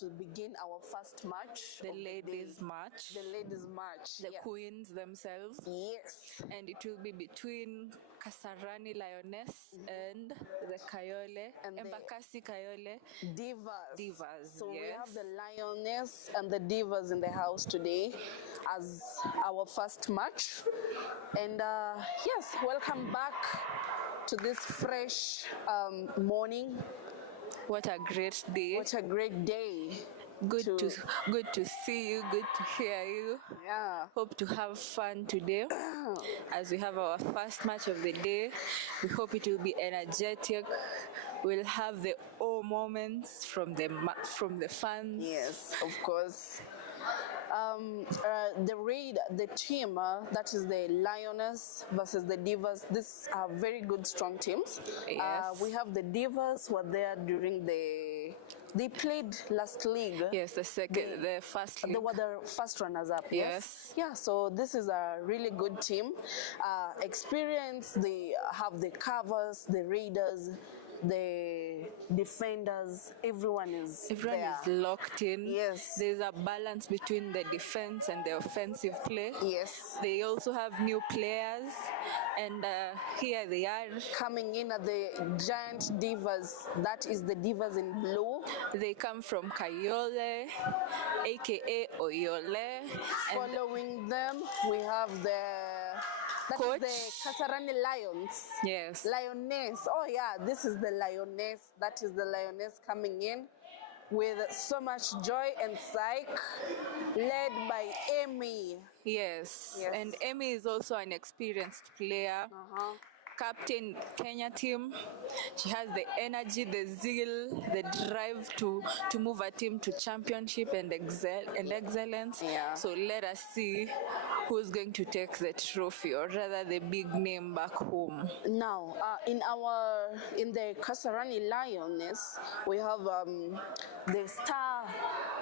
to begin our first match. The ladies' match. The ladies' match. The queens themselves. Yes. And it will be between Kasarani Lioness and the Kayole And Embakasi Kayole Divas. So yes. we have the Lioness and the Divas in the house today as our first match. And yes, welcome back to this fresh morning. What a great day. What a great day. Good to see you, good to hear you. Yeah. Hope to have fun today as we have our first match of the day. We hope it will be energetic. We'll have the awe moments from the fans. Yes, of course. The team that is the Lioness versus the Divas. These are very good, strong teams. Yes. We have the Divas were there during they played last league. Yes, the first league. They were the first runners up. Yes. Yeah. So this is a really good team. Experience. They have the covers, the raiders, the defenders. Everyone is locked in. Yes. There's a balance between the defense and the offensive play. Yes. They also have new players, and here they are coming in at the giant Divas. That is the Divas in blue. They come from Kayole, aka Oyole. Following them, we have that's the Kasarani Lions. Yes. Lioness. Oh yeah, this is the Lioness. That is the Lioness coming in with so much joy and psych, led by Amy. Yes. And Amy is also an experienced player. Captain Kenya team. She has the energy, the zeal, the drive to move a team to championship and excellence. Yeah. So let us see who's going to take the trophy, or rather the big name back home. Now, in the Kasarani Lioness, we have the star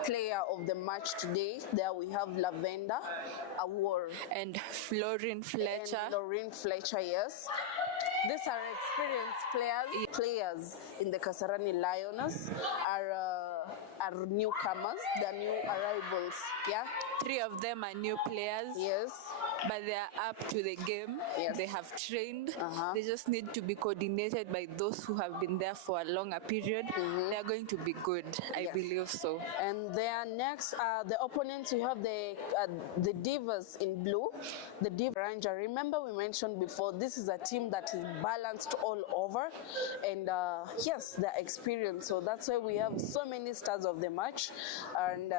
player of the match today. There we have Lavender Award and Lauren Fletcher. Yes. These are experienced players in the Kasarani Lioness are newcomers. They are new arrivals. Yeah. 3 of them are new players. Yes. But they are up to the game. Yes. They have trained. They just need to be coordinated by those who have been there for a longer period. They are going to be good. I believe so. And their next, the opponents, we have the Divas in blue, the Diva Ranger. Remember we mentioned before, this is a team that is balanced all over, and yes, they're experienced. So that's why we have so many stars of the match, and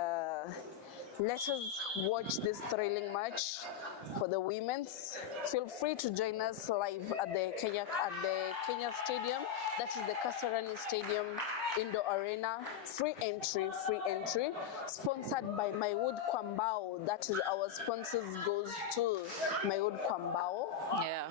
let us watch this thrilling match for the women's. Feel free to join us live at the Kenya Stadium. That is the Kasarani Stadium Indoor Arena. Free entry. Sponsored by My Wood Kwambao. That is our sponsors goes to My Wood Kwambao. Yeah.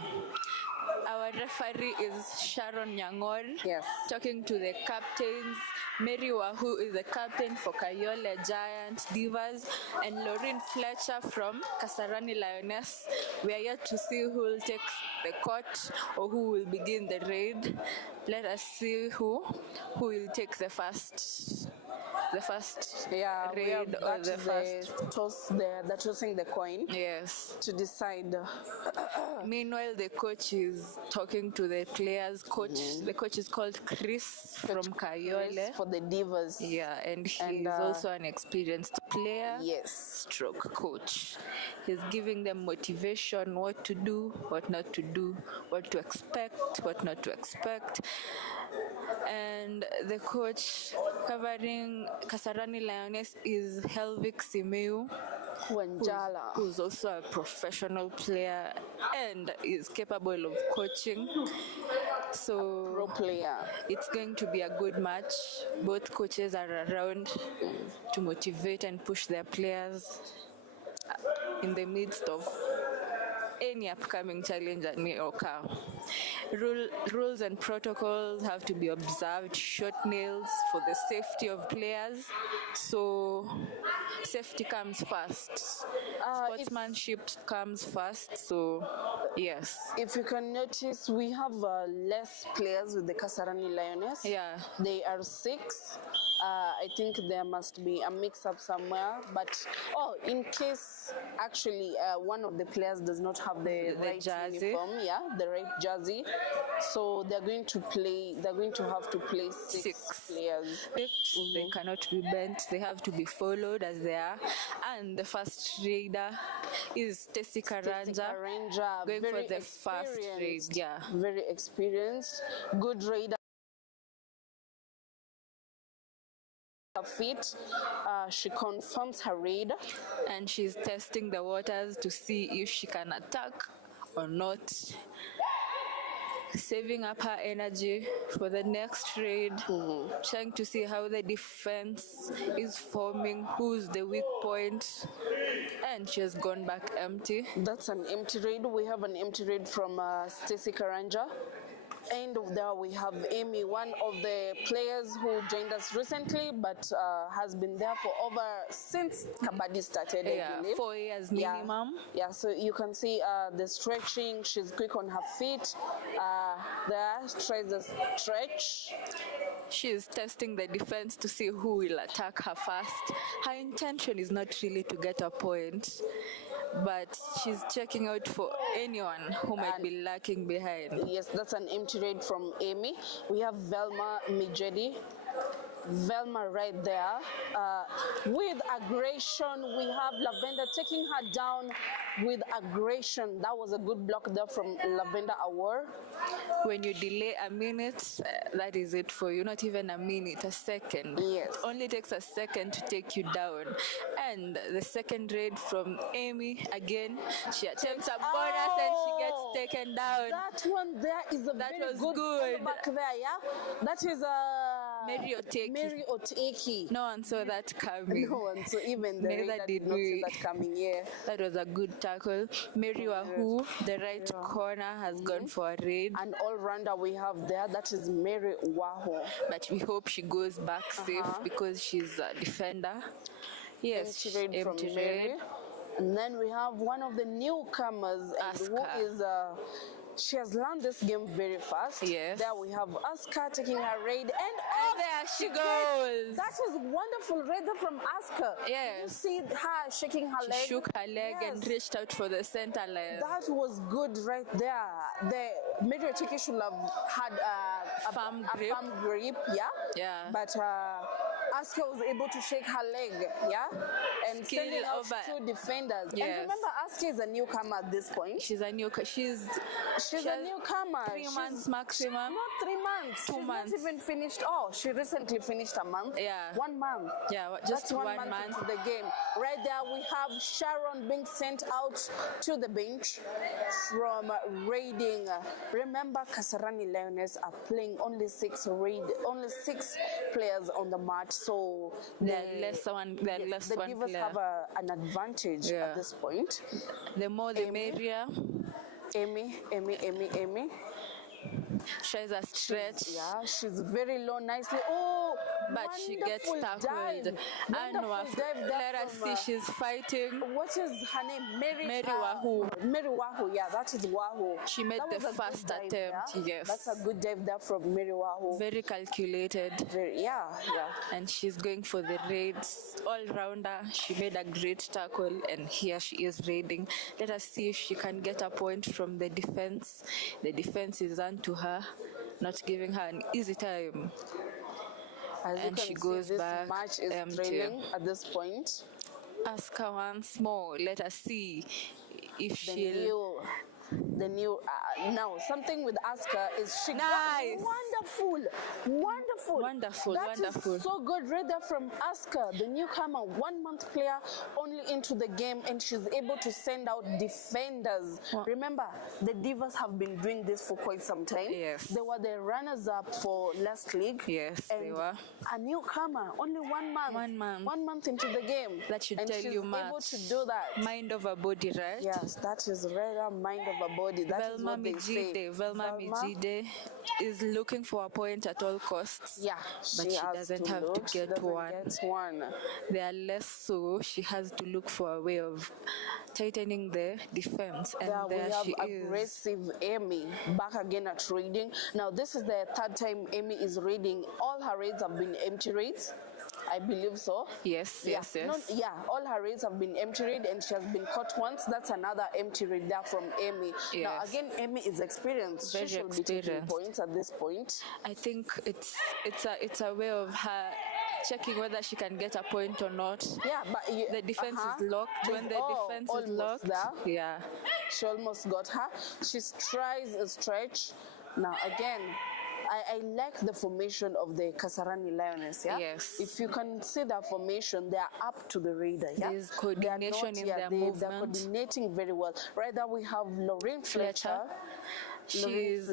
Our referee is Sharon Nyangor. Yes. Talking to the captains, Mary Wahu is the captain for Kayole Giant Divas, and Lauren Fletcher from Kasarani Lioness. We are yet to see who will take the court or who will begin the raid. Let us see who will take the first raid or the first toss. They're tossing the coin. Yes. To decide. Meanwhile, the coach is talking to the players. The coach is called Chris from Kayole for the Divas. Yeah, and he's also an experienced player. Yes. Stroke coach. He's giving them motivation, what to do, what not to do, what to expect, what not to expect. And the coach covering Kasarani Lioness is Helvik Simeu, who's also a professional player and is capable of coaching. So pro player. It's going to be a good match. Both coaches are around to motivate and push their players in the midst of any upcoming challenge that may occur. Rules and protocols have to be observed. Short nails for the safety of players. So safety comes first. Sportsmanship comes first. So yes. If you can notice, we have less players with the Kasarani Lioness. Yeah. They are 6. I think there must be a mix-up somewhere. But in case actually one of the players does not have the right jersey. uniform, the right jersey, so they're going to play. They're going to have to play six players. They cannot be bent. They have to be followed as they are. And the first raider is Stacy Karanja, going for the first raid. Yeah, very experienced, good raider. Feet, she confirms her raid, and she's testing the waters to see if she can attack or not, saving up her energy for the next raid, trying to see how the defense is forming, who's the weak point, and she has gone back empty. That's an empty raid. We have an empty raid from Stacy Karanja. And there we have Amy, one of the players who joined us recently, but has been there for since Kabaddi started. I believe. 4 years minimum. Yeah, so you can see the stretching. She's quick on her feet. There, tries a stretch. She's testing the defense to see who will attack her first. Her intention is not really to get a point, but she's checking out for anyone who might be lacking behind. Yes, that's an empty raid from Amy. We have Velma Mijedi. Velma right there. With aggression, we have Lavender taking her down with aggression. That was a good block there from Lavender Awar. When you delay a minute, that is it for you. Not even a minute, a second. Yes. Only takes a second to take you down. And the second raid from Amy, again, she attempts a bonus and she gets taken down. That one there is a very good back there, yeah? That is Mary Oteki. No one saw that coming. No one saw, even the Neither did not see that coming, yeah. That was a good tackle. Mary Wahu, the right corner, has gone for a raid. An all-rounder we have there, that is Mary Wahu. But we hope she goes back safe because she's a defender. Yes, empty raid. And then we have one of the newcomers, who is she has learned this game very fast. Yes. There we have Asuka taking her raid, and there she goes. That was wonderful raid from Asuka. Yes. You see her shaking her leg. She shook her leg and reached out for the center line. That was good right there. The Mary Oteki should have had a firm grip, Yeah. But Asuka was able to shake her leg, and sending out two defenders. Yes. And remember, Asuka is a newcomer at this point. She's a newcomer. She's a newcomer. 3 months maximum. Not 3 months. 2 months. Not even finished. She recently finished a month. Yeah. 1 month. Yeah, just That's 1 month into the game. Right there, we have Sharon being sent out to the bench from raiding. Remember, Kasarani Lioness are playing only 6 players on the match, so the Divas have an advantage at this point. The more the merrier. Amy. Tries a stretch. She's very low, nicely. But she gets tackled. And let us see, she's fighting. What is her name? Mary Wahu. Mary Wahu, that is Wahu. She made the first attempt, yes. That's a good dive there from Mary Wahu. Very calculated. Yeah. And she's going for the raids. All-rounder, she made a great tackle, and here she is raiding. Let us see if she can get a point from the defense. The defense is to her, not giving her an easy time. And she goes back match is empty. At this point. Ask her once more. Let us see if she'll. The new now something with Asuka is she wonderful. That is so good right there from Asuka, the newcomer, 1 month player, only into the game, and she's able to send out defenders. Remember, the Divas have been doing this for quite some time. Yes. They were the runners-up for last league. Yes, and they were. A newcomer, only 1 month. 1 month. 1 month into the game. That should and tell she's you much. Able to do that. Mind over body, right? Yes, that is rather mind over body. That is what they say. Velma Mijide is looking for a point at all costs. Yeah, but she doesn't have to get one. They are less so. She has to look for a way of tightening the defense. And there she is. Aggressive Amy back again at raiding. Now this is the third time Amy is raiding. All her raids have been empty raids. I believe so. Yes. All her raids have been empty raid, and she has been caught once. That's another empty raid there from Amy. Yes. Now again, Amy is experienced. Very she should be taking experienced. points at this point. I think it's a way of her checking whether she can get a point or not. Yeah, but The defense is locked. When the defense is locked, there. She almost got her. She tries a stretch. Now again, I like the formation of the Kasarani Lioness. Yeah. Yes. If you can see the formation, they are up to the raider. Yeah. There's coordination in their movement. They're coordinating very well. Right there we have Lorraine Fletcher. She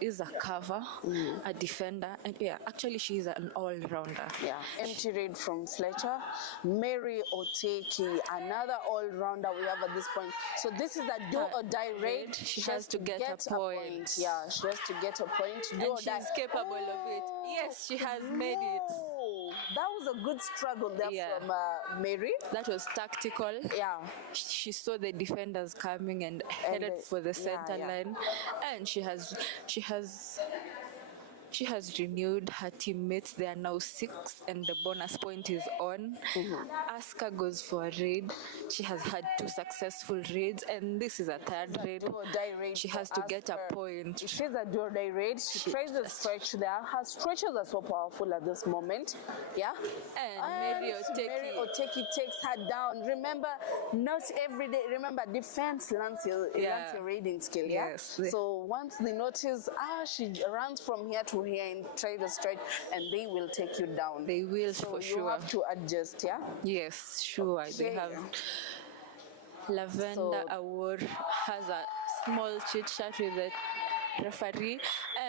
is a cover, a defender, and actually she is an all-rounder. Yeah, empty raid from Fletcher. Mary Oteki, another all-rounder we have at this point. So this is a do or die raid. She has to get a point. Yeah, she has to get a point. And she's capable of it. Yes, she has made it. That was a good struggle there from Mary. That was tactical. Yeah. She saw the defenders coming and headed for the center line, and she has renewed her teammates. They are now 6, and the bonus point is on. Asuka goes for a raid. She has had 2 successful raids, and this is a third raid. She has to get a point. She's a do-or-die raid. She tries the stretch there. Her stretches are so powerful at this moment. Yeah. And Mary Oteki takes her down. Remember, not every day. Remember, defense learns your raiding skill. Yeah. Yes. So once they notice, she runs from here to here and try the stretch, and they will take you down. They will, so for sure. You have to adjust. Yeah. Yes, sure. Okay. They have Lavender Award has a small chit chat with the referee,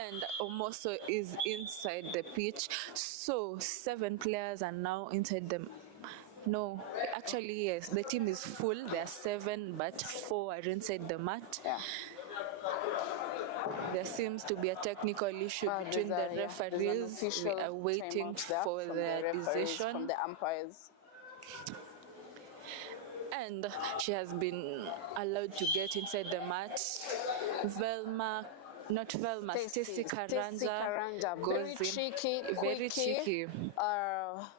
and Omoso is inside the pitch. So 7 players are now inside them. No, actually, yes, the team is full. There are 7, but 4 are inside the mat. Yeah. There seems to be a technical issue between the referees. We are waiting for the decision from the umpires. And she has been allowed to get inside the mat. Stacey Karanja very cheeky, very cheeky.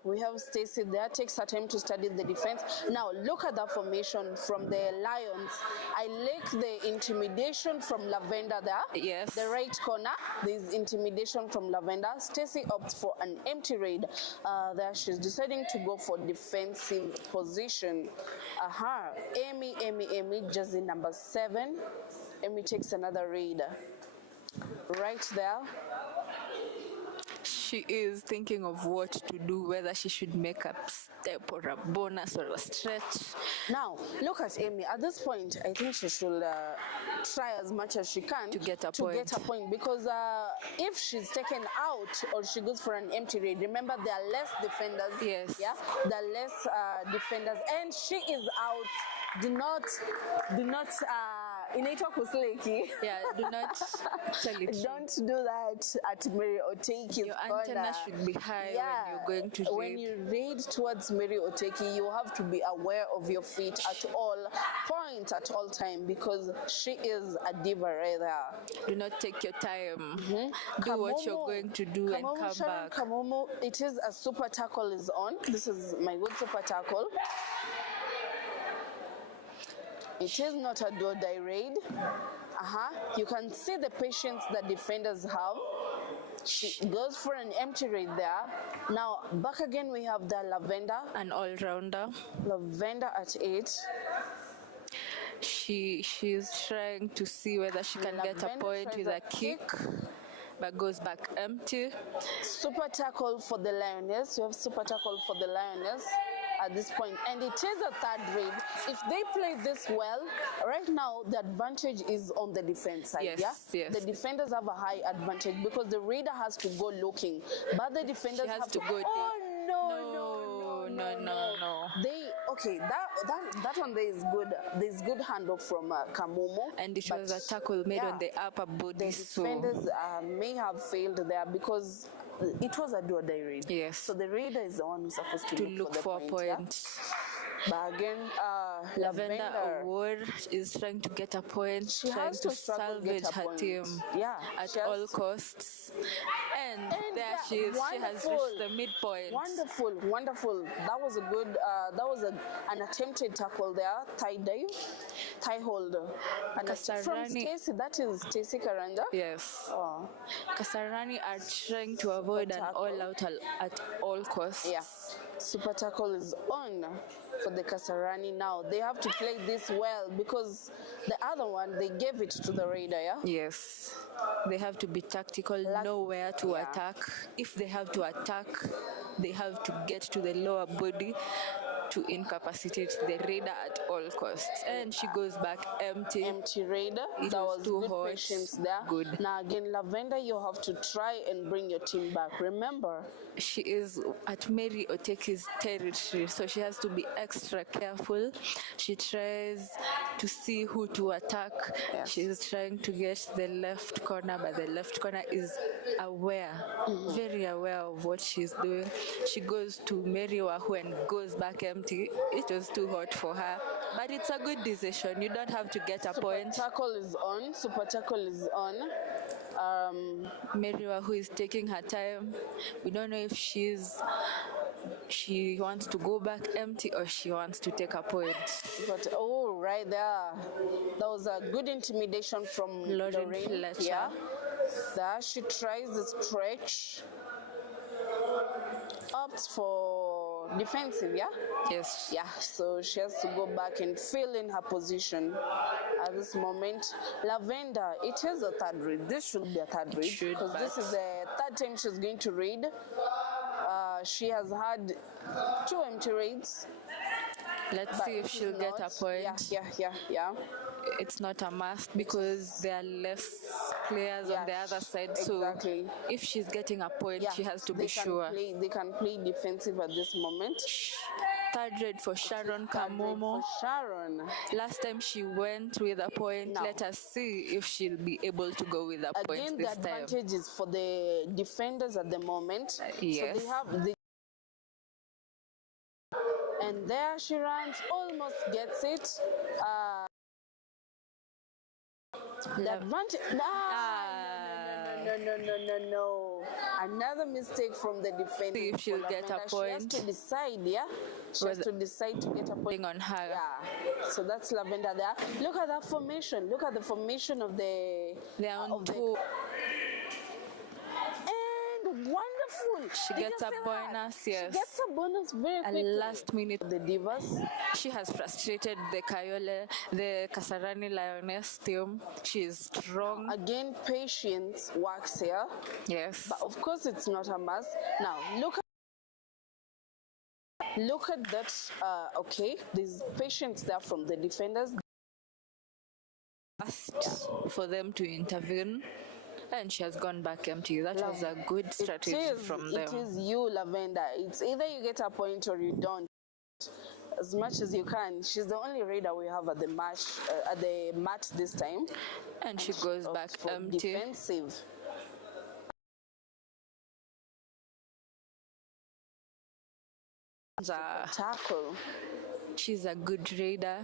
We have Stacey there, takes her time to study the defense. Now look at the formation from the Lions. I like the intimidation from Lavender there. Yes. The right corner, there's intimidation from Lavender. Stacey opts for an empty raid. There she's deciding to go for defensive position. Amy, jersey number 7. Amy takes another raid. Right there. She is thinking of what to do, whether she should make a step or a bonus or a stretch. Now, look at Amy. At this point, I think she should try as much as she can to get a point. Because if she's taken out or she goes for an empty raid, remember there are less defenders. Yes. Yeah, there are less defenders, and she is out. Do not. Inaitwa kusleki. Yeah, do not tell it. Don't do that at Mary Oteki's Your antenna should be high when you're going to raid. When you raid towards Mary Oteki, you have to be aware of your feet at all points, at all time, because she is a diva right there. Do not take your time. Do what you're going to do and come back. Kamomo, it is a super tackle is on. This is my good super tackle. It is not a do-or-die raid. You can see the patience that defenders have. She goes for an empty raid there. Now, back again, we have the Lavender. An all-rounder. Lavender at 8. She's trying to see whether she can get a point with a kick, but goes back empty. Super tackle for the Lioness. We have super tackle for the Lioness at this point, and it is a third raid. If they play this well, right now the advantage is on the defense side. Yes. The defenders have a high advantage because the raider has to go looking, but the defenders have to go. Oh no. That one there is good. There's good handoff from Kamomo, and it was a tackle made on the upper body. The defenders may have failed there because it was a do-or-die raid. Yes. So the raider is the one who's supposed to look for a point. But again, Lavender Lavender, Award is trying to get a point, she trying has to to struggle to get salvage a her point. team Yeah, at she has all to. costs. And there yeah, she is. She has wonderful. reached the midpoint. Wonderful, wonderful. That was a good. That was an attempted tackle there. Thigh hold. And from Kasarani. Stacy, that is Stacy Karanja. Yes. Oh, Kasarani are trying to avoid an tackle. all-out at all costs. yeah. Super tackle is on for the Kasarani now. They have to play this well because the other one they gave it to the Raider. Yeah. Yes. They have to be tactical, know where to attack. If they have to attack, they have to get to the lower body to incapacitate the Raider at all costs. And she goes back empty. Empty Raider. It That was was too good hot. patience there. Good. Now again, Lavender, you have to try and bring your team back. Remember, She is at Mary Oteki's territory, so she has to be extra careful. She tries to see who to attack. Yes. She is trying to get the left corner, but the left corner is aware, very aware of what she's doing. She goes to Mary Wahu and goes back empty. It was too hot for her, but it's a good decision. You don't have to get a point. tackle is on. Super tackle is on. Mary Wahu is taking her time. We don't know if she wants to go back empty or she wants to take a point. But right there, that was a good intimidation from Lauren Lorraine. Fletcher. Yeah, there she tries the stretch, opts for defensive. Yeah, Yes. yeah. So she has to go back and fill in her position at this moment. Lavender, it is a third read. This should be a third read should, because this but- is the third time she's going to read. She has had 2 empty raids. Let's see if It is she'll get a not- point. Yeah. It's not a must because there are less players on the other side. Exactly. So if she's getting a point, she has to be They can sure. They can play defensive at this moment. Third rate for Sharon Third rate Kamomo. for Sharon. Last time she went with a point. No. Let us see if she'll be able to go with a point Again, the this time. advantage is for the defenders at the moment. Yes. So they have the. And there she runs, almost gets it. The advantage. No. Another mistake from the defender. See if she'll get a She has point. to decide, yeah? She has to decide to get a point. On her. Yeah. So that's Lavender there. Look at that formation. Look at the formation of the. They're on of the- two. And wonderful. She Did gets you a see that? bonus, yes. She gets a bonus very A quickly. last minute. The Divas. She has frustrated the Kasarani Lioness team. She is strong. Again, patience works here. Yes. But of course, it's not a must. Now, look at that. Okay, there's patience there from the defenders. Asked for them to intervene, and she has gone back empty. That was a good strategy from them. It is you, Lavender. It's either you get a point or you don't. As much as you can. She's the only raider we have at the match this time. And she goes opts back for empty. Defensive. Tackle. She's a good raider.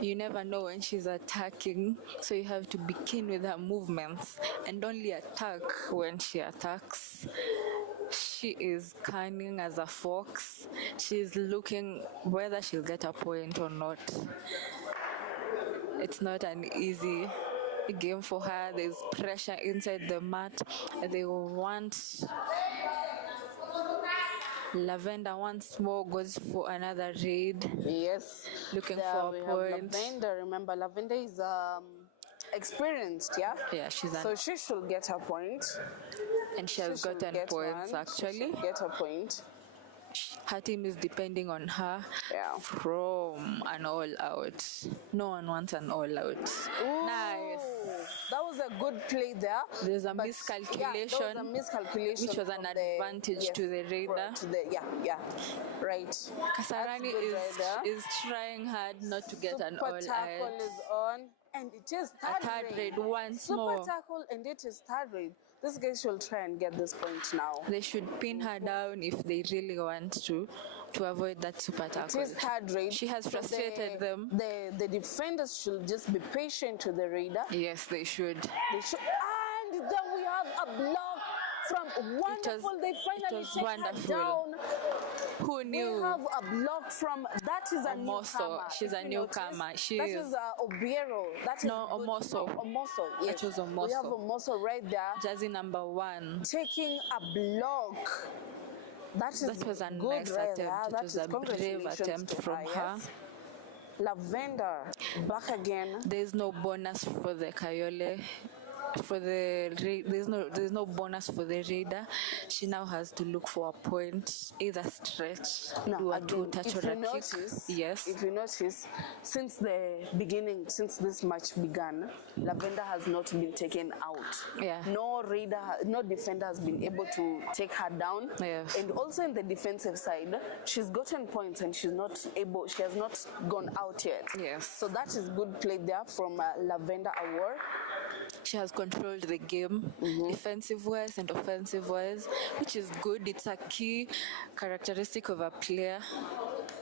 You never know when she's attacking, so you have to be keen with her movements and only attack when she attacks. She is cunning as a fox. She's looking whether she'll get a point or not. It's not an easy game for her. There's pressure inside the mat. They want Lavender once more goes for another raid. Yes. Looking There for we a have point. Lavender. Remember, Lavender is experienced, yeah? Yeah, So she should get her point. and she has should gotten get points one. actually. She should get a point. Her team is depending on her Yeah. from an all-out. No one wants an all-out. Nice. That was a good play there. There's a But, miscalculation, yeah, there was a miscalculation which was an from advantage to the raider. Yeah. Right. Kasarani That's good right there. is trying hard not to get an Super tackle all-out. is on, and it is A third raid once Super more. tackle, and it is third raid. This guy should try and get this point now. They should pin her down if they really want to avoid that super tackle. It is third raid. She has frustrated them. The defenders should just be patient with the raider. Yes, they should. They should. And then we have a block from wonderful. They finally take her down. Who knew? We have a block from, that is a newcomer. She's a newcomer. That is Obiero. That is Omoso. Omoso, yes. That was Omoso. We have Omoso right there. Jersey number 1. Taking a block. That was a good nice attempt. It was a brave attempt from her. Yes. Lavender back again. There's no bonus for the Kayole. There's no bonus for the raider. She now has to look for a point, either stretch, do a two-touch or a kick. Yes. If you notice, since the beginning, since this match began, Lavender has not been taken out. Yeah. No defender has been able to take her down. Yes. And also in the defensive side, she's gotten points and she has not gone out yet. Yes. So that is good play there from Lavender Award. She has controlled the game, defensive-wise and offensive-wise, which is good. It's a key characteristic of a player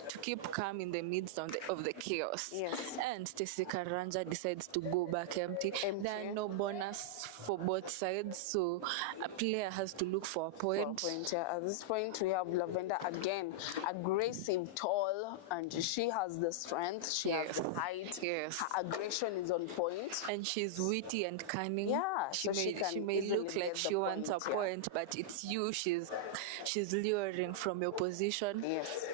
to keep calm in the midst of the chaos. Yes. And Stacey Karanja decides to go back empty. There are no bonus for both sides, so a player has to look for a point. At this point, we have Lavender again, aggressive, tall, and she has the strength. She has the height. Yes. Her aggression is on point. And she's witty and cunning. Yeah, she so may look like she wants a point, but it's you she's luring from your position. Yes.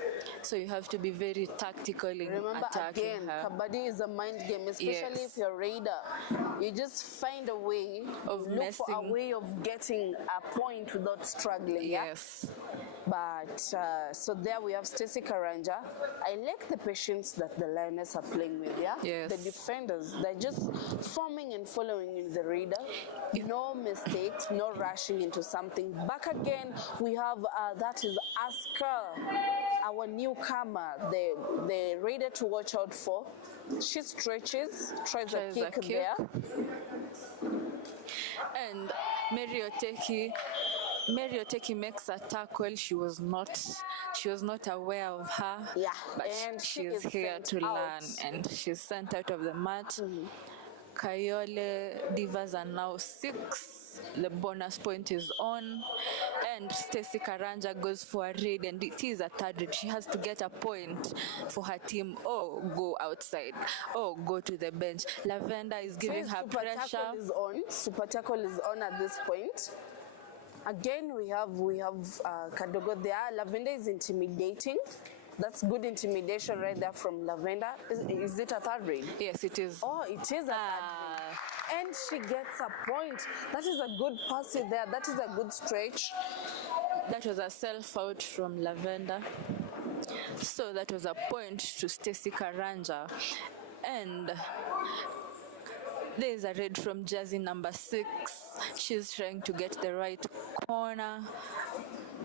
So you have to be very tactical in attacking again, her. Kabaddi is a mind game, especially if you're a raider. You just find a way look for a way of getting a point without struggling. Yes. But so there we have Stacey Karanja. I like the patience that the Lioness are playing with. Yeah. Yes. The defenders, they're just forming and following in the raider. No mistakes, no rushing into something. Back again, we have that is Asker, our newcomer, the raider to watch out for. She stretches, tries a kick there. And Mary Oteki makes a tackle. She was not aware of her. Yeah. But and she's here to learn, and she's sent out of the match. Kayole Divas are now 6. The bonus point is on, and Stacey Karanja goes for a raid, and it is a third raid. She has to get a point for her team, or go outside, or go to the bench. Lavender is giving her pressure. Super tackle is on at this point. Again, we have Kadogo there. Lavender is intimidating. That's good intimidation right there from Lavender. Is it a third raid? Yes, it is. Oh, it is a third raid. And she gets a point. That is a good pass there. That is a good stretch. That was a self-out from Lavender. So that was a point to Stacey Karanja. And there is a raid from jersey number 6. She's trying to get the right corner,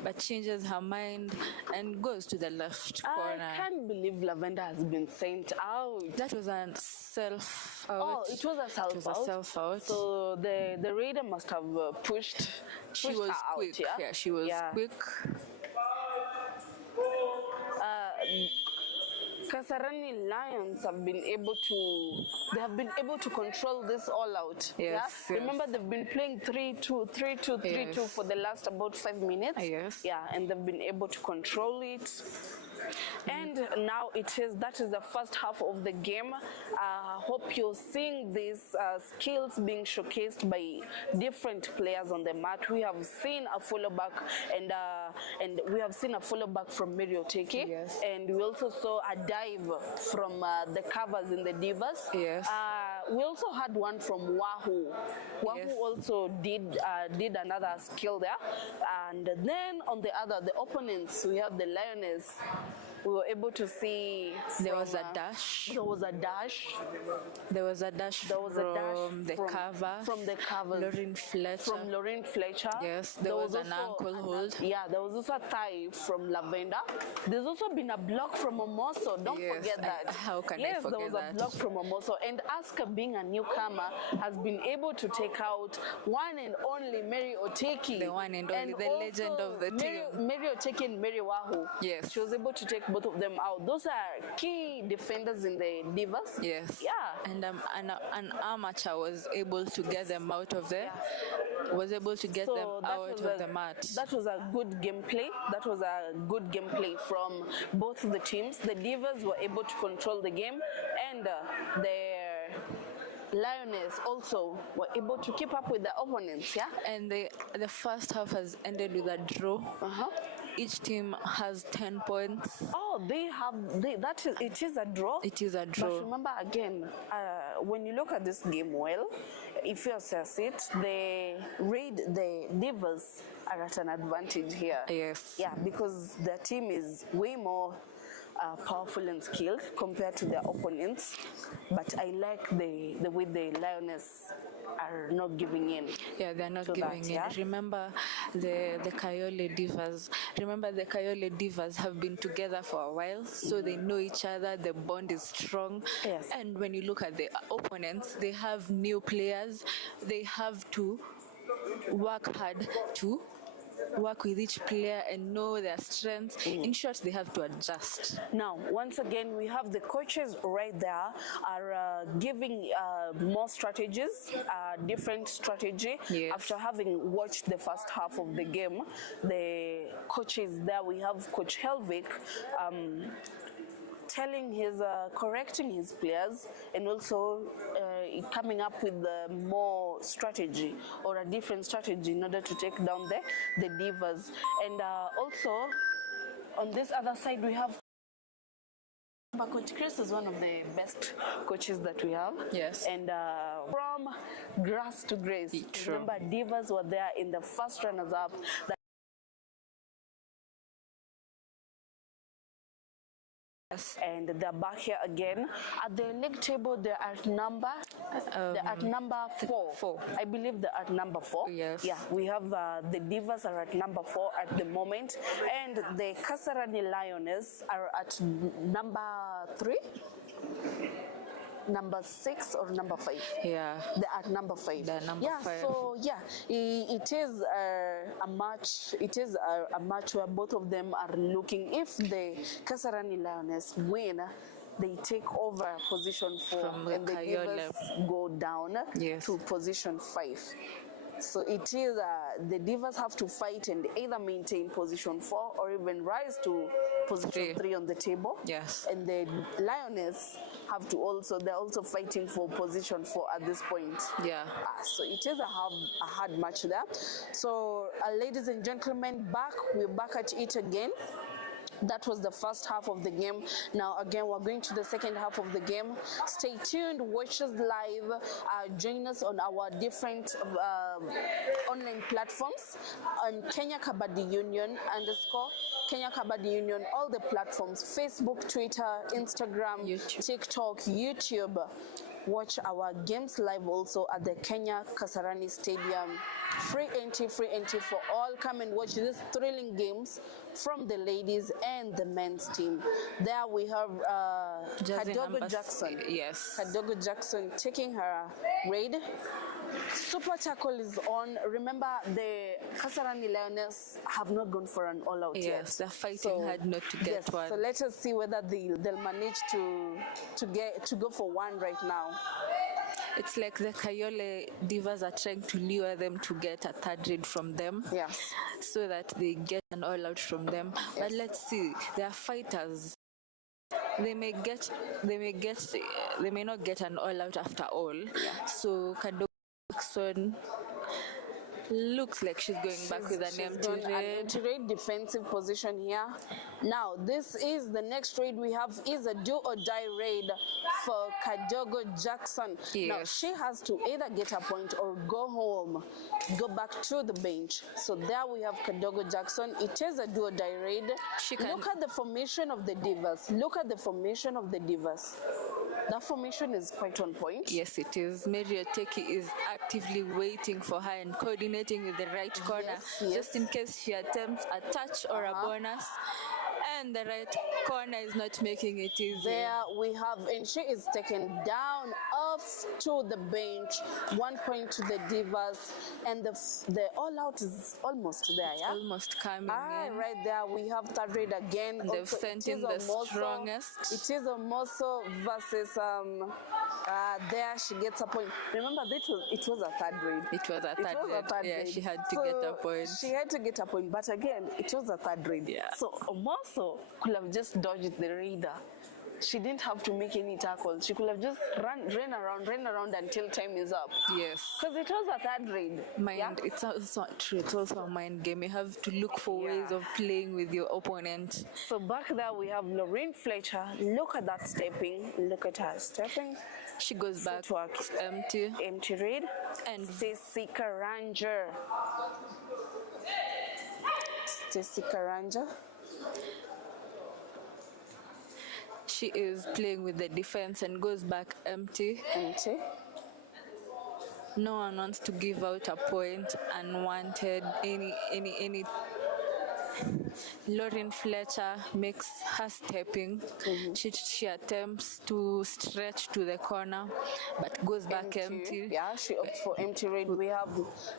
but changes her mind and goes to the left corner. I can't believe Lavender has been sent out. That was a self-out. Oh, it was a self-out. It was a self-out. So the raider must have pushed she was her quick. out, Yeah, she was quick. Kasarani Lions have been able to control this all out. Yes, yeah? Remember, they've been playing 3-2, 3-2, 3-2 for the last about 5 minutes. Yes. Yeah, and they've been able to control it. And now that is the first half of the game. I hope you're seeing these skills being showcased by different players on the mat. We have seen a follow back, and we have seen a follow back from Mary Oteki. Yes. And we also saw a dive from the covers in the Divas. Yes. We also had one from Wahoo. Wahoo Yes. also did another skill there. And then on the opponents, we have the Lioness. we were able to see There was from, a dash. There was a dash. There was a dash from the cover. From the covers. Lauren Fletcher. From Lauren Fletcher. Yes, there was an ankle hold. Yeah, there was also a thigh from Lavender. There's also been a block from Omoso. Don't forget that. How can I yes, forget there was that? a block from Omoso. And Asuka, being a newcomer, has been able to take out one and only Mary Oteki. The one and only, the legend of the team. Mary Oteki and Mary Wahu. Yes. She was able to take both of them out. Those are key defenders in the Divas. Yes. Yeah. And an amateur was able to get them out of there. Was able to get them out of the mat. That was a good gameplay. That was a good gameplay from both the teams. The Divas were able to control the game, and the Lioness also were able to keep up with the opponents. Yeah. And the first half has ended with a draw. Each team has 10 points. Oh, it is a draw. It is a draw. But remember again, when you look at this game well, if you assess it, the Divas are at an advantage here. Yes. Yeah, because their team is way more powerful and skilled compared to their opponents. But I like the way the Lioness are not giving in. Yeah, they're not giving in. Yeah? Remember the Kayole Divas. Remember the Kayole Divas have been together for a while, so they know each other. The bond is strong. Yes. And when you look at the opponents, they have new players. They have to work hard to work with each player and know their strengths. In short, they have to adjust. Now, once again, we have the coaches right there are giving more strategies, different strategy. Yes. After having watched the first half of the game, the coaches there, we have Coach Helvik correcting his players, and also coming up with more strategy or a different strategy in order to take down the Divas. And also on this other side we have Coach Chris is one of the best coaches that we have. Yes. And from grass to grace. True. Remember, Divas were there in the first runners-up. And they're back here again. At the league table, they're at number 4. I believe they're at number 4. Yes. Yeah, we have the Divas are at number 4 at the moment, and the Kasarani Lioness are at number 3. Number 6 or number 5? Yeah. They're at number 5. They're number 5. So yeah, it is a match. It is a match where both of them are looking. If the Kasarani Lioness win, they take over position 4, and the Divas go down to position 5. So it is the Divas have to fight and either maintain position 4 or even rise to position 3 on the table. Yes. And the Lioness have to they're also fighting for position 4 at this point. Yeah. So it is a hard match there. So ladies and gentlemen, we're back at it again. That was the first half of the game. Now again, we're going to the second half of the game. Stay tuned, watch us live, join us on our different online platforms on Kenya Kabaddi Union _ Kenya Kabaddi Union, all the platforms, Facebook, Twitter, Instagram, YouTube. TikTok, YouTube. Watch our games live also at the Kenya Kasarani Stadium. Free entry for all. Come and watch these thrilling games from the ladies and the men's team. There we have Kadogo Jackson. Yes. Kadogo Jackson taking her raid. Super tackle is on. Remember, the Kasarani Lioness have not gone for an all-out yet. Yes, they're fighting hard not to get one. So let us see whether they'll manage to go for one right now. It's like the Kayole Divas are trying to lure them to get a third raid from them. Yes. So that they get an all-out from them. Yes. But let's see, they are fighters. They may not get an all-out after all. Yeah. So Kadogo Jackson Looks like she's going back with an empty An raid. empty raid defensive position here. Now, this is the next raid we have is a do or die raid for Kadogo Jackson. Now, Yes. she has to either get a point or go home, go back to the bench. So there we have Kadogo Jackson. It is a do or die raid. She can- Look at the formation of the Divas. Look at the formation of the Divas. That formation is quite on point. Yes, it is. Mary Oteki is actively waiting for her and coordinating with the right corner, Yes, yes. just in case she attempts a touch or a bonus. And the right corner is not making it easy. There we have, and she is taken down off to the bench. 1 point to the Divas, and the all out is almost there. Yeah, Almost coming in. right there we have third raid again. And they've Also, sent it in is the Omoso. strongest. It is Omoso versus there she gets a point. Remember it was a third raid. It was a It third was a raid. third Yeah, raid. she had to So get a point. She had to get a point, but again, it was a third raid. Yeah. So Omoso could have just dodged the raider. She didn't have to make any tackles. She could have just ran around until time is up. Yes. Because it was a third raid. Mind, it's also true. It's also a mind game. You have to look for ways of playing with your opponent. So back there we have Lorraine Fletcher. Look at that stepping. Look at her stepping. She goes back Footwork. empty. Empty raid. And Stacey Karanja. Stacey Karanja. she is playing with the defense and goes back empty. Empty. No one wants to give out a point unwanted. Any Lauren Fletcher makes her stepping. She attempts to stretch to the corner, but goes back empty. Yeah, she opts for empty raid. We have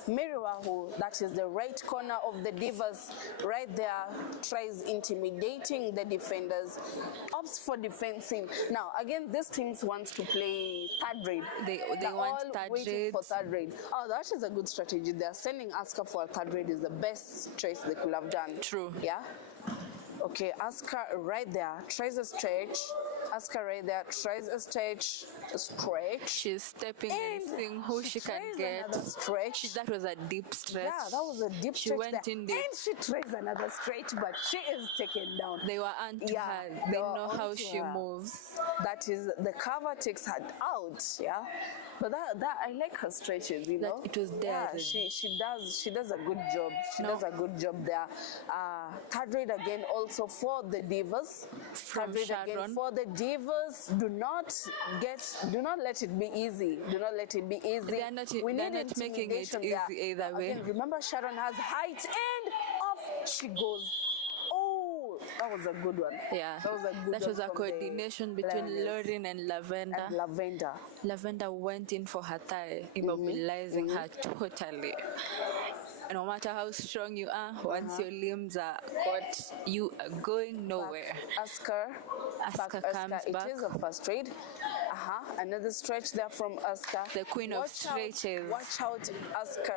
Miriwahu, that is the right corner of the Divas, right there, tries intimidating the defenders, opts for defending. Now, again, this team wants to play third raid. They They're want all third waiting raid. for third raid. Oh, that is a good strategy. They are sending Asuka for a third raid is the best choice they could have done. True. Yeah. Okay, Asuka right there tries a stretch. Asuka right there tries a stretch. She's stepping and seeing who she can tries get. another stretch. That was a deep stretch. Yeah, that was a deep She stretch went there. in deep. And she tries another stretch, but she is taken down. They were onto Yeah, her. they They were know how onto she her. moves. That is, the cover takes her out, yeah. But that I like her stretches, you That know. it was there Yeah, already. she does a good job. She does a good job there. Third raid again also for the Divas. From Third raid again Sharon. for the Divas. Do not let it be easy. Do not let it be easy. They are not- We they're need not making it intimidation there. easy either way. Again, remember Sharon has height and off she goes. Oh, that was a good one. Yeah, That was a good that one was a from the coordination between Lioness Lauren and Lavender. and Lavender. Lavender went in for her thigh, immobilizing her totally. No matter how strong you are, once your limbs are caught, you are going nowhere. Asuka comes back. It is a first raid. Another stretch there from Asuka. The queen of stretches. Watch out, Asuka.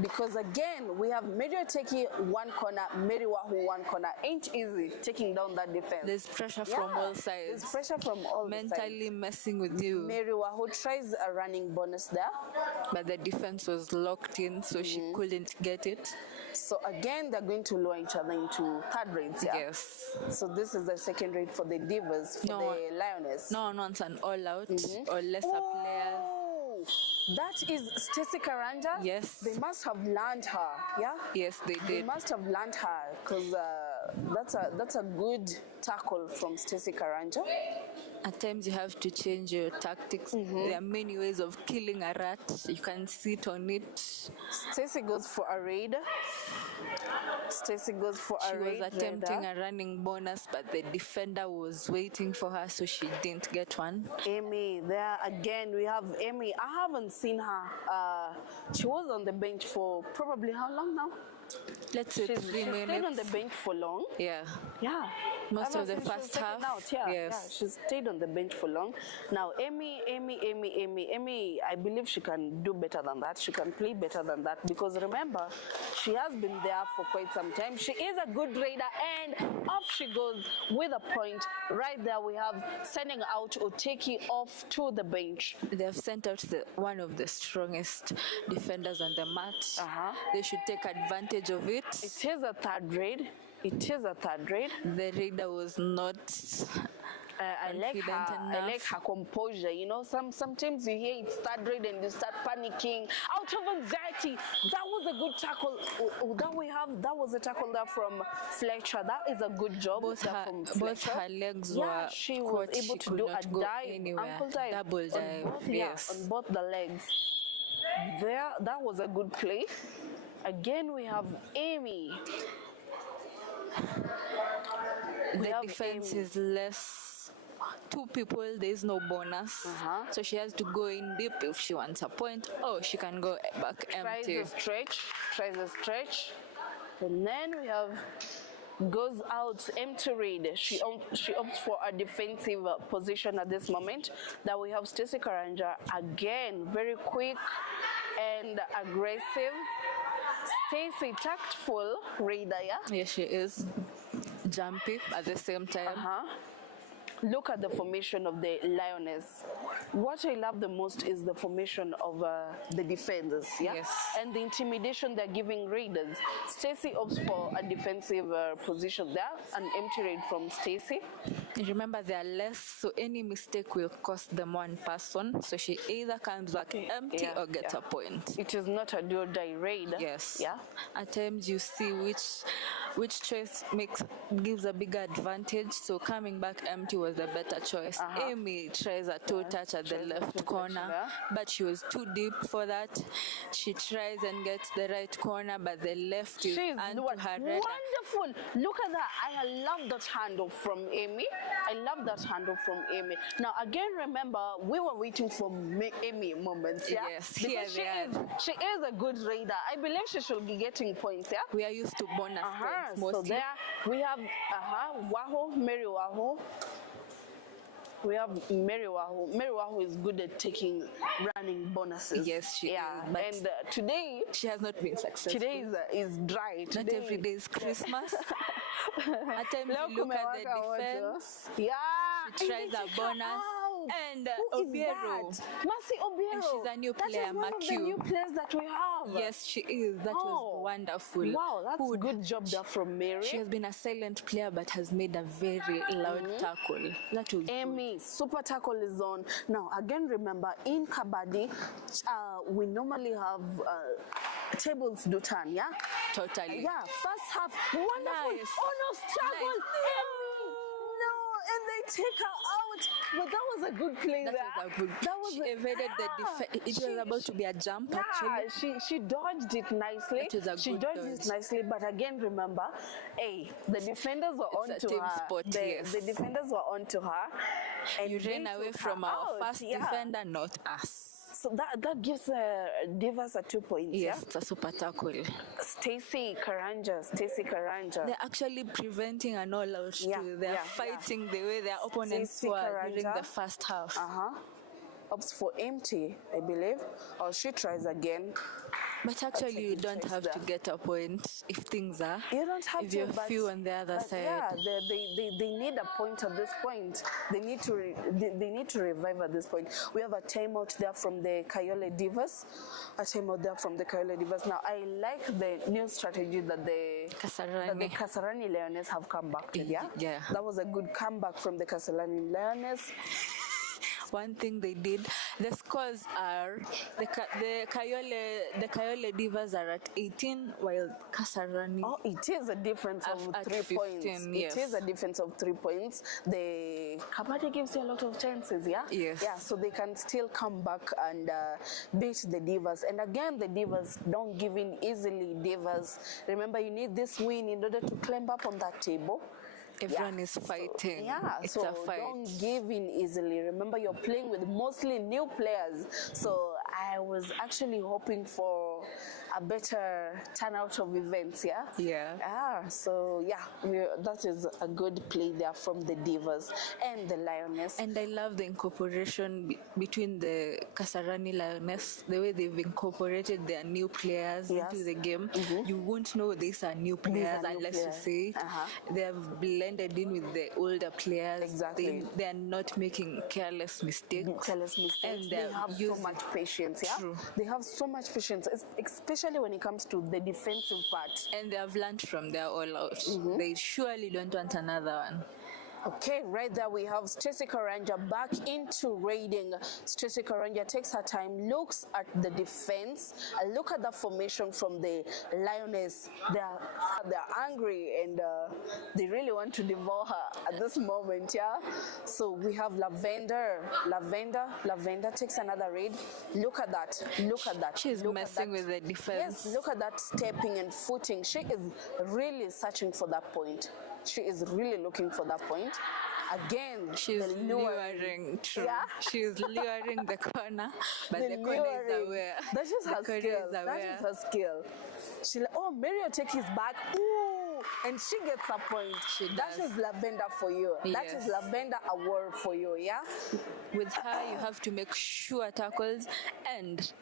Because again, we have Medioteki one corner, Meriwahu one corner. Ain't easy taking down that defense. There's pressure from all sides. There's pressure from all Mentally sides. messing with you. Meriwahu tries a running bonus there. But the defense was locked in, so she couldn't get it. So again, they're going to lure each other into third raids. Yeah? Yes. So this is the second raid for the Divas, for the Lioness. No one wants an all-out or lesser players. Oh, that is Stacey Karanja. Yes. They must have learned her. Yeah. Yes, they They did. must have learned her because that's a good tackle from Stacey Karanja. At times you have to change your tactics. There are many ways of killing a rat. You can sit on it. Stacey goes for a raid. Stacey goes for She a was raid. attempting a running bonus, but the defender was waiting for her, so she didn't get one. Amy, there again we have Amy. I haven't seen her. She was on the bench for probably how long now? Let's say She's 3 stayed on minutes. the bench for long. Yeah. Yeah. Most of the She was first taken half, out, yeah, yes. yeah, she stayed on the bench for long. Now, Amy, I believe she can do better than that. She can play better than that because remember, she has been there for quite some time. She is a good raider, and off she goes with a point. Right there, we have sending out Oteki off to the bench. They have sent out one of the strongest defenders on the mat. They should take advantage of it. It is a third raid. It is a third raid. The raider was not I like her composure. You know, sometimes you hear it's third raid and you start panicking out of anxiety. That was a good tackle. That was a tackle there from Fletcher. That is a good job. Both her legs were she was caught. able She to could do not a go dive, anywhere. ankle dive, Double dive, yes. on both the legs. That was a good play. Again, we have Amy. The defense is less. Two people, there is no bonus. So she has to go in deep if she wants a point. Oh, she can go back empty. Tries a stretch. And then we have goes out empty raid. She opts for a defensive position at this moment. That we have Stacey Karanja again, very quick and aggressive. Stacey, tactful raider, yeah? Yes, she is. Jumpy at the same time. Look at the formation of the Lioness. What I love the most is the formation of the defenders, yeah? Yes. And the intimidation they're giving raiders. Stacey opts for a defensive position there, an empty raid from Stacey. Remember, they are less, so any mistake will cost them one person. So she either comes back empty or gets a point. It is not a do-or-die raid. Yes. Yeah. At times you see which choice gives a bigger advantage. So coming back empty was the better choice. Amy tries a toe touch at the left corner, but she was too deep for that. She tries and gets the right corner, but the left is onto her radar. Wonderful. Look at that. I love that handoff from Amy. Now again, remember, we were waiting for Amy moments, yeah? Yes, because she is a good raider. I believe she should be getting points, yeah? We are used to bonus points mostly. So there we have Mary Waho. We have Mary Waho. Mary Waho is good at taking running bonuses. Yes, she is. But And today she has not been successful. Today is dry. Not every day is Christmas. At times you look at the defense. Yeah. She tries a bonus. And Obiero. Mercy Obiero. And she's a new player, That is one of the new players that we have. Yes, she is. That was wonderful. Wow, that's a good job there from Mary. She has been a silent player but has made a very loud tackle. That was Amy, super tackle is on. Now, again, remember, in Kabaddi, we normally have tables do turn, yeah? Totally. Yeah, first half, wonderful. Nice. Oh, no, struggle. Amy. No, and they take her out. But that was a good play She evaded the defense. It was about to be a jump, actually. She dodged it nicely. She dodged it nicely, but again, remember, the defenders were onto her. Sport, the defenders were onto her. And you ran away from our first defender, not us. So that gives Divas a 2 points. Yes, it's a super tackle. Stacey Karanja. They're actually preventing an all-out too. They're fighting the way their opponents were during the first half. Opts for empty, I believe. Or she tries again. But actually, you don't have to get a point if things are. You don't have if you're few on the other side. Yeah, they need a point at this point. They need to revive at this point. We have a timeout there from the Kayole Divas. Now, I like the new strategy that the Kasarani Lioness have come back with. Yeah, that was a good comeback from the Kasarani Lioness. One thing they did, the scores are the Kayole Divas are at 18, while Kasarani. Oh, it is a difference of 3 points. Yes. It is a difference of 3 points. The Kabaddi gives you a lot of chances, yeah? Yes. Yeah, so they can still come back and beat the Divas. And again, the Divas don't give in easily, Divas. Remember, you need this win in order to climb up on that table. Everyone is fighting. It's a fight. Don't give in easily. Remember, you're playing with mostly new players. So I was actually hoping for a better turnout of events, yeah? Yeah. So yeah, that is a good play there from the Divas and the Lioness. And I love the incorporation between the Kasarani Lioness, the way they've incorporated their new players into the game. You won't know these are new players unless you see it. They have blended in with the older players. Exactly. They are not making careless mistakes. And they have so much patience, yeah? True. They have so much patience, especially when it comes to the defensive part. And they have learned from their all out. They surely don't want another one. Okay, right there we have Stacey Karanja back into raiding. Stacey Karanja takes her time, looks at the defense, look at the formation from the Lioness. They're angry and they really want to devour her at this moment, yeah? So we have Lavender. Lavender takes another raid. Look at that. She's messing with the defense. Yes, look at that stepping and footing. She is really searching for that point. She is really looking for that point. Again, she's luring. True. Yeah? She's luring the corner, but the corner is aware. That is her skill. That is her skill. She's like, oh, Mario take his back. Ooh, and she gets a point. That is Lavender for you. Yes. That is Lavender award for you, yeah? With her, you have to make sure tackles and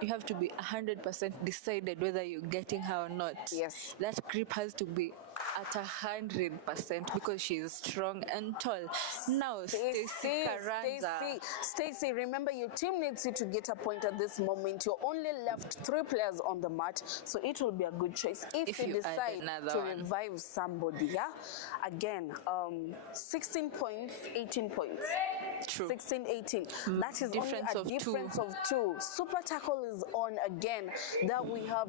you have to be 100% decided whether you're getting her or not. Yes. That grip has to be at 100% because she is strong and tall. Now, Stacey Karanja. Stacey, remember your team needs you to get a point at this moment. You're only left 3 players on the mat, so it will be a good choice if you decide to revive somebody. Yeah. Again, 16 points, 18 points. True. 16, 18. That is difference only a difference of 2. Super tackle is on again. There we have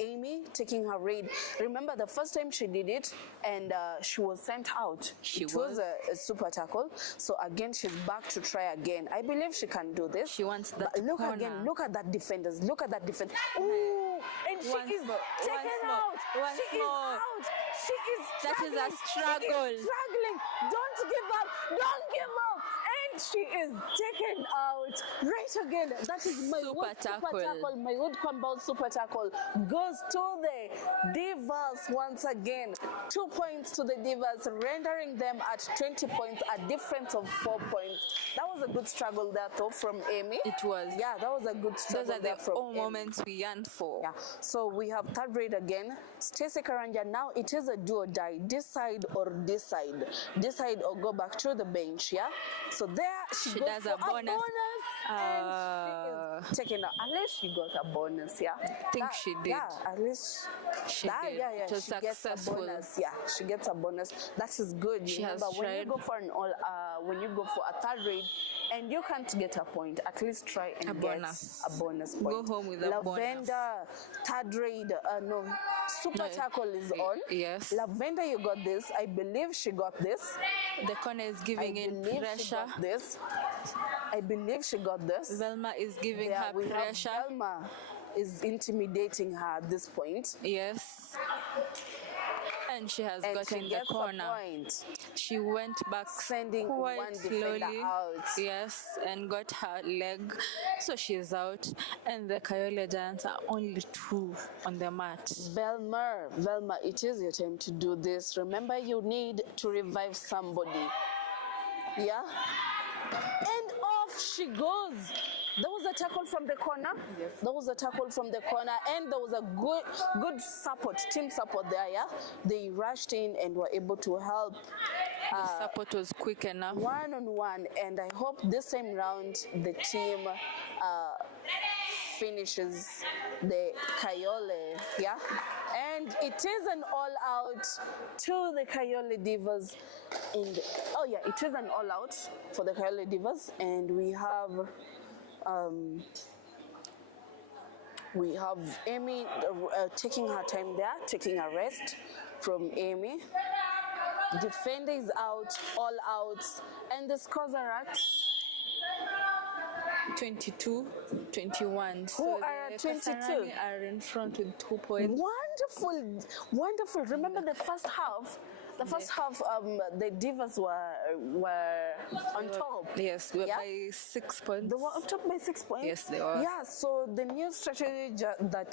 Amy taking her raid. Remember the first time she did it and she was sent out. It was a super tackle. So again, she's back to try again. I believe she can do this. She wants that look corner. Again, look at that defenders. Look at that defense. Ooh, and she is taken out. She is out. She is struggling. That is a struggle. She is struggling. Don't give up. Don't give up. And she is taken out. Right again. That is my super tackle. My wood compound super tackle goes to the Divas once again. 2 points to the Divas, rendering them at 20 points, a difference of 4 points. That was a good struggle there, though, from Amy. It was. Yeah, that was a good struggle. Those are the all moments we yearned for. Yeah. So we have third grade again. Stacey Karanja, now it is a do or die. Decide or decide. Decide or go back to the bench, yeah? So there she goes does for a bonus. And she is taken out. Unless she got a bonus, yeah? I think she did. Yeah, at least she did. Yeah, it was she successful. gets a bonus. Yeah, she gets a bonus. That is good. She Remember, has when tried. you go for when you go for a third grade and you can't get a point, at least try and get a bonus point. Go home with a bonus. Lavender, third grade, super tackle is on. Yes. Lavender, you got this. I believe she got this. The corner is giving in pressure. I believe she got this. Velma is giving her pressure. Velma is intimidating her at this point. Yes. And she has gotten the corner. She went back sending quite one slowly out. Yes, and got her leg. So she's out. And the Kayole Giants are only 2 on the mat. Velma, it is your time to do this. Remember, you need to revive somebody. Yeah? And off she goes. There was a tackle from the corner. Yes. There was a tackle from the corner, and there was a good support, team support there, yeah? They rushed in and were able to help. The support was quick enough. 1-on-1, and I hope this time round the team finishes the Kayole, yeah? And it is an all-out to the Kayole Divas. It is an all-out for the Kayole Divas, and we have Amy taking her time there, taking a rest from Amy. Defender is out, all out, and the scores are at 22-21. Who are at 22? Kasarani are in front with 2 points. Wonderful. Remember the first half, The first half, the Divas were on top. Yes, we were by 6 points. They were on top by 6 points. Yes, they were. Yeah, so the new strategy that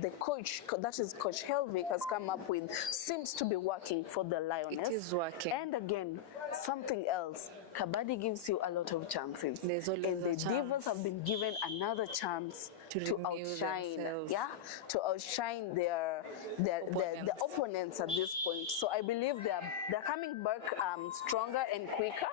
the coach, that is Coach Helvig, has come up with seems to be working for the Lioness. It is working. And again, something else. Kabaddi gives you a lot of chances. There's always and the a chance. Divas have been given another chance to outshine. Themselves. Yeah, to outshine their opponents at this point. So I believe they're coming back stronger and quicker.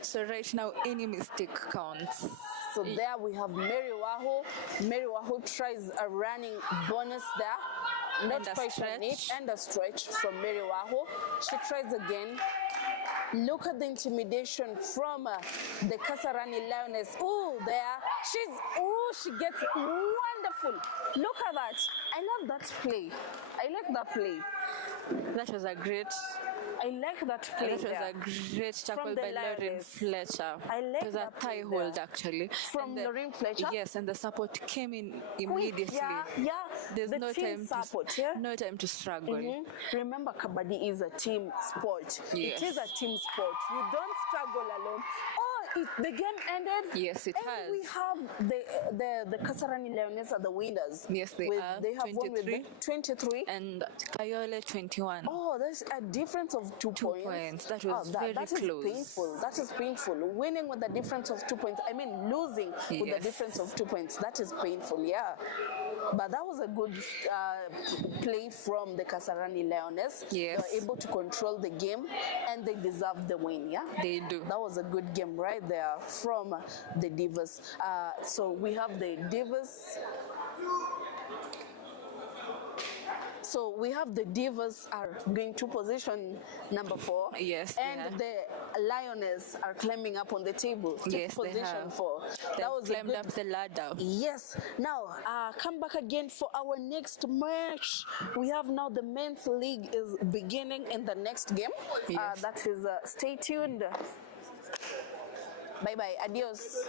So right now, any mistake counts. So there we have Mary Waho. Mary Waho tries a running bonus there. Not And a quite stretch. neat, and a stretch from Mary Waho. She tries again. Look at the intimidation from the Kasarani Lioness. Oh, there. She gets wonderful. Look at that. I love that play. I like that play. That was a great. I like that play. That was there. a great tackle the by Lauren Lioness. Fletcher. I like it was that a play thigh hold there. actually. From And the- Lauren Fletcher? Yes, and the support came in Quick, immediately. yeah. There's The no team time support, to yeah? no time to struggle. Remember, Kabaddi is a team sport. Yes. It is a team sport. You don't struggle alone. Oh, the game ended. Yes, it and has. we have the Kasarani Lioness are the winners. Yes, they are. They have won with 23. 23. And Kayole 21. Oh, there's a difference of 2 points. That was very that close. Is painful. That is painful. Winning with a difference of 2 points. I mean, losing with a Yes. difference of 2 points. That is painful. Yeah. But that was a good play from the Kasarani Lioness. Yes. They were able to control the game, and they deserved the win. Yeah. They do. That was a good game right there from the Divas. So we have the Divas. So we have the Divas are going to position number 4. Yes, they and are. the Lioness are climbing up on the table to Yes, they position have. 4. They've That was a climbed good. up the ladder. Yes. Now, come back again for our next match. We have now the men's league is beginning in the next game. Yes. That is, stay tuned. Bye bye. Adios.